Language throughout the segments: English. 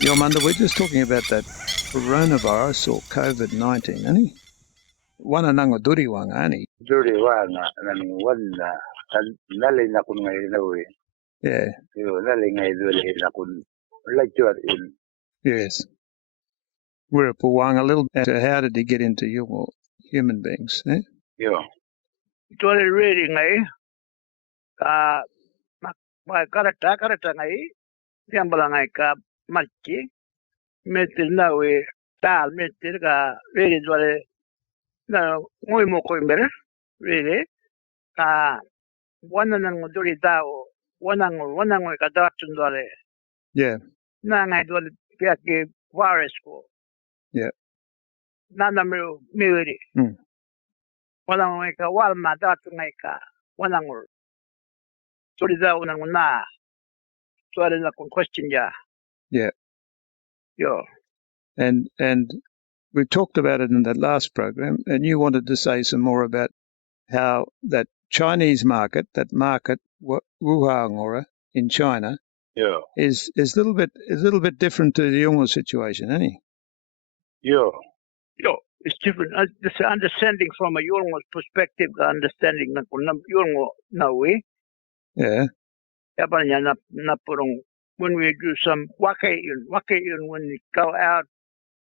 Yolmanda, we're just talking about that coronavirus or COVID-19, ani? Wana nango duri wanga, ani? Dhuɗi-dhäwu nani wanda nali nakun ngai nawi. Yeah. Yo nali ngai duli nakun lecture in. Yes. We're a Waanga a little bit. How did he get into your human beings? Eh? Yo. Duli reading ngai ka karata ngai tiambala ngai ka marki metil nawi tal metil ka reading duli na ngoi mo ko imbere reading ka wana nang dhuɗi-dhäwu wana ngoi ka datun duli. Yeah. Na ngai duli piaki virus ko. Yeah. Nana miuri. Wana ngoi ka walma datu ngai ka wana ngoi. Dhuɗi-dhäwu nang na. Tuare na kun question ya. Yeah. Yo. And we talked about it in that last program, and you wanted to say some more about how that Chinese market, Wuhan in China, Yeah. is a little bit different to the Yolngu situation, isn't it? Yo. It's different. This understanding from a Yolngu perspective, understanding na kun Yolngu na we. Yeah. Yapanya na purong when we do some wakayon when we go out.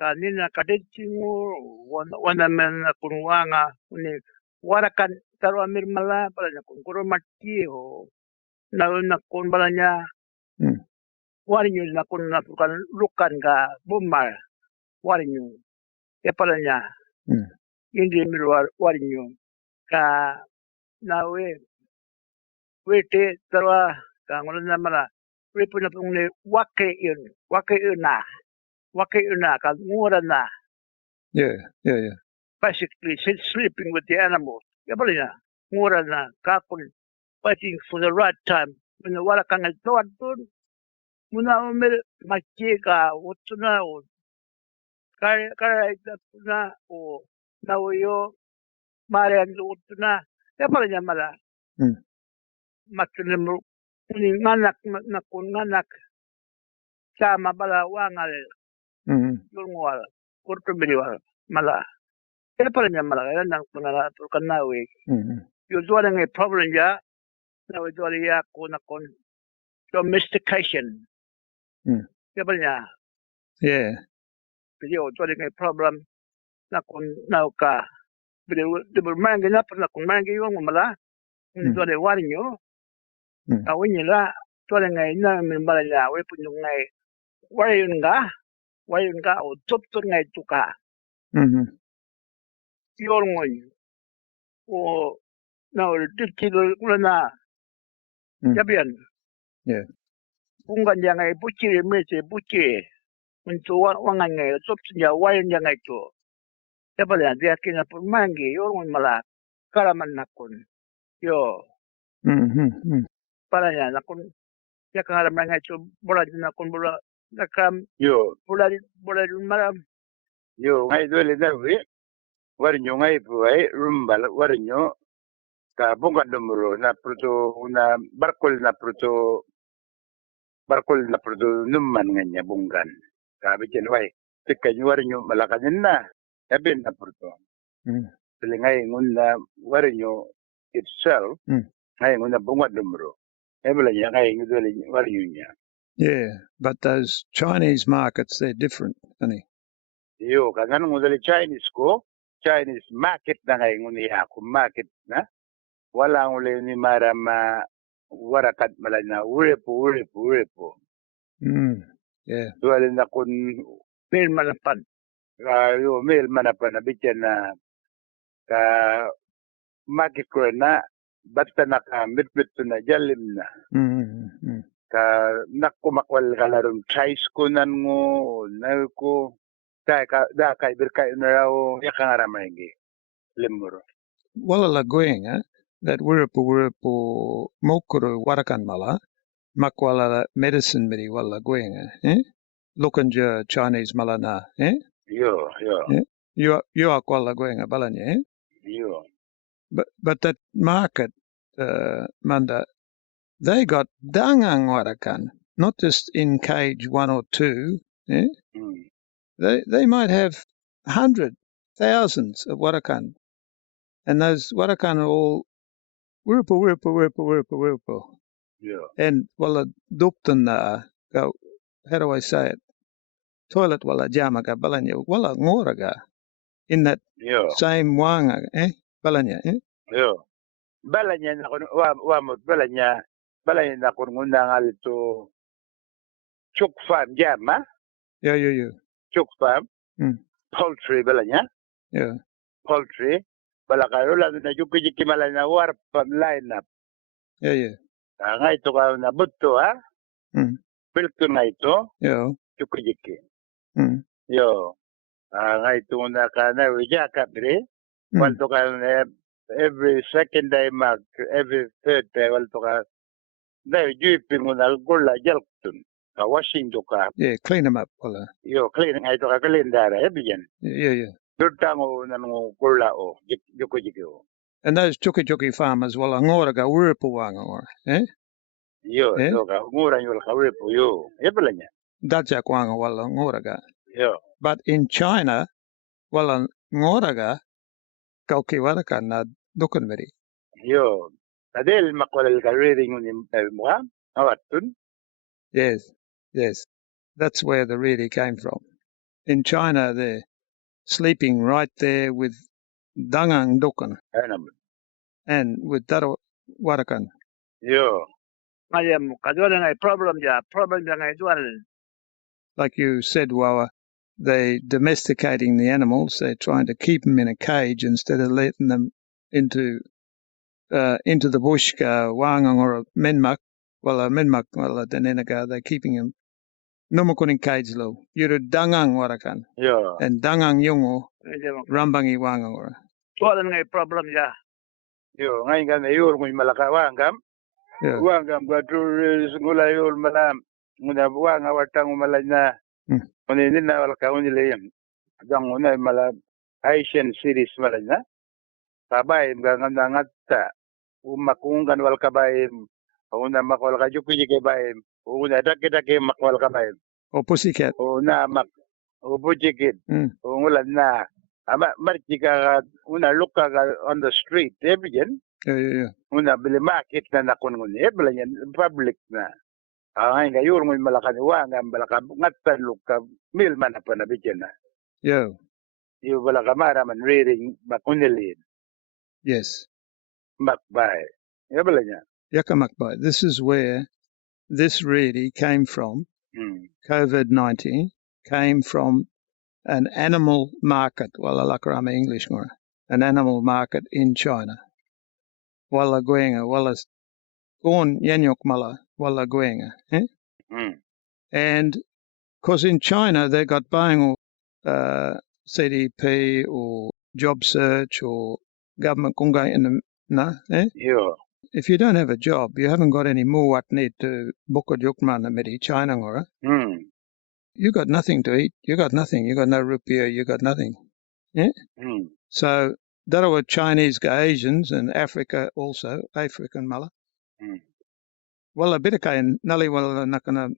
Kanina kadetsingo wana men kun Waanga when warakan tarwa mirmala pala na kun kuromati ho na kun balanya warinyo na kun na lukan ga bumar warinyo ya pala nya hindi mir warinyo ka na we te tarwa ka ngol na mala we puna pungne wakayon na ka ngora na. Yeah. Basically sleeping with the animals. Yabalina, ngora na kakun fighting for the right time. When the wala kang tuwan dun, muna umil machika utuna o kaya na o nawiyo marian utuna. Yabalina mala. Makinim nganak na kun nganak sama bala Waanga Yolngu kurtumili mala. Yabalina mala nang kuna turkan nawi. You're doing a problem, yeah. Now we're doing a domestication. Yeah. Yeah. You're doing a problem. Now ka. The mangi na pun nakon mangi yung mala. Doing a warinyo. Awin nila. Doing a na mimbala niya. We pun yung ngay warin nga o tuptun ngay tuka. Yolngu o now dikilo na. Yabian. Yeah. Pungan yang ay buchi. Untuk Waanga ngay tuptun ya warin yang ay to. Yabalan dia kena pun mangi Yolngu mala karaman nakon. Yo. Palanya nakon ya karaman ngay to bola nakon bola nakam. Yo. Bola malam. Yo ngay dole dawi. Warinyo ngay buhay rumbal warinyo ka bunga dumuro na pruto na barkol na pruto numman nganya bungan. Sabi kinway. Tikanyo warinyo malakanin na. Sabi na pruto. Ngay ngun na warinyo itself. Ngay ngun na bunga dumuro. Ngay ngun warinyo niya. Yeah, but those Chinese markets, they're different, aren't they? Yo, kangan ngun dali Chinese market na ngay ngun niya market na. Wala ngule ni marama warakat malana urepo. Yeah. Duwali na kun mail manapan. Mail manapan na bityan na ka market ko na basta na ka mitbit na jalim na. Ka nakumakwal ka larong tries ko nan ngo na ko da kay birkay na raw yakangaramayngi limuro. Wala laguenga that wiripu mokuru warakan mala makwala medicine miri wala laguenga Lukanja Chinese malana Yo. You are kwala laguenga balanya Yo. But that market Manda, they got dangang warakan, not just in cage 1 or 2, eh? They might have 100, thousands of warakan, and those warakan are all wirpa. Yeah. And wala duptan go, how do I say it? Toilet wala jamaga balanya wala ngoraga in that same waanga, balanya, Yeah. Balanya na kun wa balanya na kun ngundangal to chuk farm jama. Yeah. Chuk farm. Poultry balanya. Yeah. Poultry. Balakarola na jukiji malanya warpa line up. Yeah. Ngai to ka na butto Piltu na ito. Yeah. Jukiji. Yo. Ngai to na ka na wija kapre. Wal to ka every second day mark, every third day, well, they juiping on a gulla jelktun, a washing doka. Yeah, clean them up, wala. Yo, cleaning, I took a clean there, Ebian. Yeah. Durtango Nano Gulla o, Jukujiku. And those chuki farmers, wala ngoraga wirpa waanga, eh? Yo, Mura, you'll have you, Evelyn. Dajak waanga wala ngoraga. Yo. But in China, wala ngoraga, kauki waraka na dukanveri. Yo, Adel Makwal reading on him, Awatun. Yes. That's where the reedy came from. In China, they're sleeping right there with dangang dukan and with daro warakan. Yo. Like you said, Wawa, they domesticating the animals. They're trying to keep them in a cage instead of letting them into the bush, Waanga or a menmak. Well, a menmak, well, they're keeping them. Numukuning cage lo. You're dangang warakan. Yeah. And dangang Yolngu rambangi Waanga ora. Problem, yeah. Yo, ngayon ka na yun, kung malaka Waangam. Waangam, gaturis, ngula yun, malam. Muna Waanga, watang umalay na. Kunin na wala ka unila yan. Dang una mala Asian series malay na. Kabay, mga ngata. Umakungan wal kabay. Una makwal ka jukuji kabay. Una dake makwal kabay. O pussycat. Una o bujikid. Ulan na. Ama marchika una luka on the street. Ebigen. Yeah. Una bili market na nakungun. Ebigen public na. Ang ngayon mo malakan Waanga balaka ngatan luka mil man pa na bigyan na. Yo. Yung balaka maraman reading makunilin. Yes. Makbay. Yabala niya. Yaka makbay. This is where this reedy came from. COVID-19 came from an animal market. Wala lakarama English ngora. An animal market in China. Wala guenga. Wala Gorn Yanyok Mala Walla Guenga. And because in China they got buying CDP or job search or government kunga in the Yeah. If you don't have a job, you haven't got any more what need to book a jukman medi China ngora. You got nothing to eat. You got nothing. You got no rupiah. You got nothing. Yeah. So that are Chinese Asians and Africa also African mala. Well, a bit of kind, Nali well, Nakana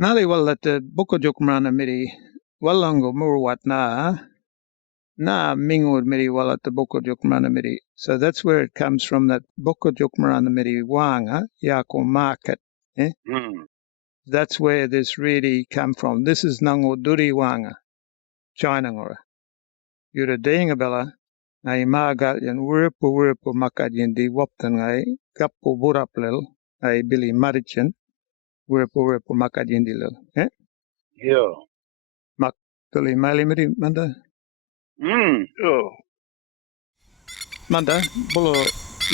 Nali well at the Boko Jokmana Midi, Wallango Murwat na Mingwood Midi well at the Boko Jokmana Midi. So that's where it comes from, that Boko Jokmana Midi Waanga, Yako market. That's where this really come from. This is Nango Duri Waanga, China ngora. You're a Dingabella, Nai Magal and Wurpu Makadin di Woptan I. Kapu buraplel ay Billy Marichan Wurpu Makadindilo. Yeah. Makuli Malimiri Manda. Oh. Manda, Bolo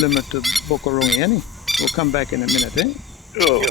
limit to Bokorungi any. We'll come back in a minute, Oh.